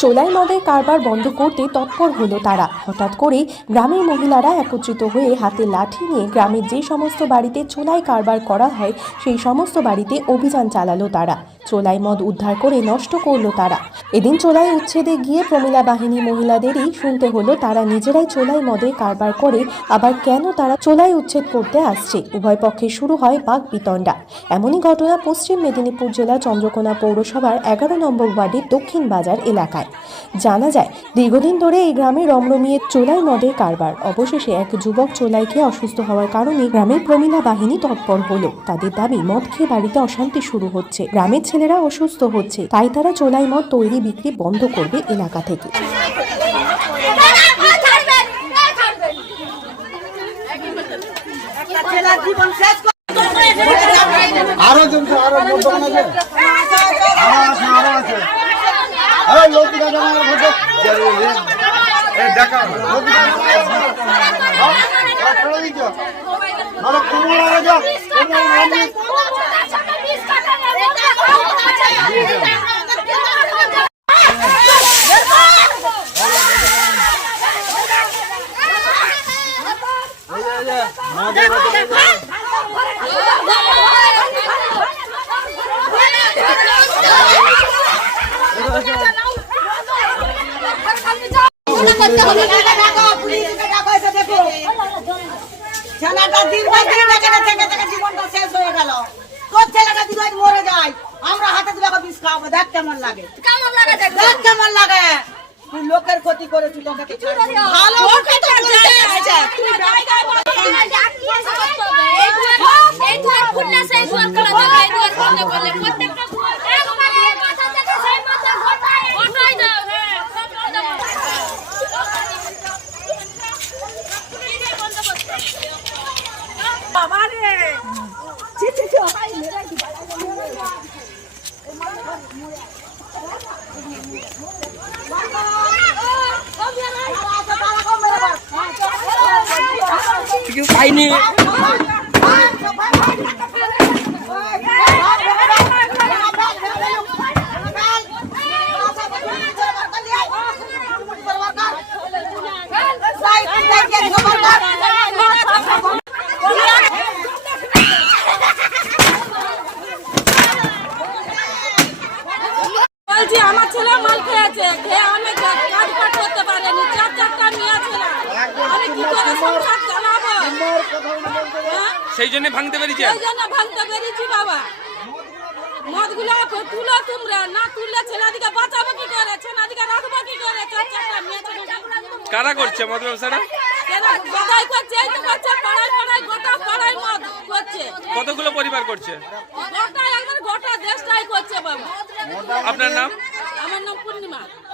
চোলাই মদের কারবার বন্ধ করতে তৎপর হলো তারা। হঠাৎ করেই গ্রামের মহিলারা একত্রিত হয়ে হাতে লাঠি নিয়ে গ্রামের যে সমস্ত বাড়িতে চোলাই কারবার করা হয়, সেই সমস্ত বাড়িতে অভিযান চালালো তারা। চোলাই মদ উদ্ধার করে নষ্ট করল তারা। এদিন চোলাই উচ্ছেদে গিয়ে প্রমিলা বাহিনী মহিলাদেরই শুনতে হলো, তারা নিজেরাই চোলাই মদে কারবার করে আবার কেন তারা চোলাই উচ্ছেদ করতে আসছে। উভয় পক্ষে শুরু হয় বাঘ বিতণ্ডা। এমনই ঘটনা পশ্চিম মেদিনীপুর জেলা চন্দ্রকোনা পৌরসভার এগারো নম্বর ওয়ার্ডের দক্ষিণ বাজার এলাকায়। জানা যায়, দীর্ঘদিন ধরে এই গ্রামে রমরমিয়ে চোলাই মদের কারবার। অবশেষে এক যুবক চোলাই খেয়ে অসুস্থ হওয়ার কারণে গ্রামের প্রমিলা বাহিনী তৎপর হলো। তাদের দাবি, মদ খেয়ে বাড়িতে অশান্তি শুরু হচ্ছে। গ্রামের ছেলেরা অসুস্থ হচ্ছে। তাই তারা চোলাই মদ তৈরি, বিক্রি বন্ধ করবে এলাকা থেকে। আরও আরও আছে আরও আছে। আরও আছে এই লতিকা জামার ভোট এই দেখা লতিকা হ্যাঁ ছেড়ে দিচ্ছ ভালো কমল লাগা কমল লাগা ছেলেটা দীর্ঘদিন এখানে থেকে থেকে জীবনটা শেষ হয়ে গেল। তোর ছেলেটা মরে যায়। আমরা হাতে দিলে বিষ খাওয়াবো। দেখ কেমন লাগে। দেখ। কেমন লাগে। লোকের ক্ষতি করে ভালো পাইনি বলছি খেয়ে আমি করতে পারেনি চার চারটা মেয়ে ছিল আমি কি করে সংসার চালাবো? হ্যাঁ? সেই জন্য ভাঙতে পেরেছে এই জন্য ভাঙতে পেরেছি বাবা। মদগুলো তুলো তোমরা না তুললে ছেলেদিকে বাঁচাবো কি করে? ছেলেদিকে রাখব কি করে? চার চারটা মেয়ে ছিল কারা করছে মদ ব্যবসাটা? এরা গোটাই করছে এই তো করছে পাড়ায় পাড়ায় গোটা পাড়ায় মদ করছে। কতগুলো পরিবার করছে? গোটা দেশটাই করছে বাবা। আপনার নাম? আমার নাম পূর্ণিমা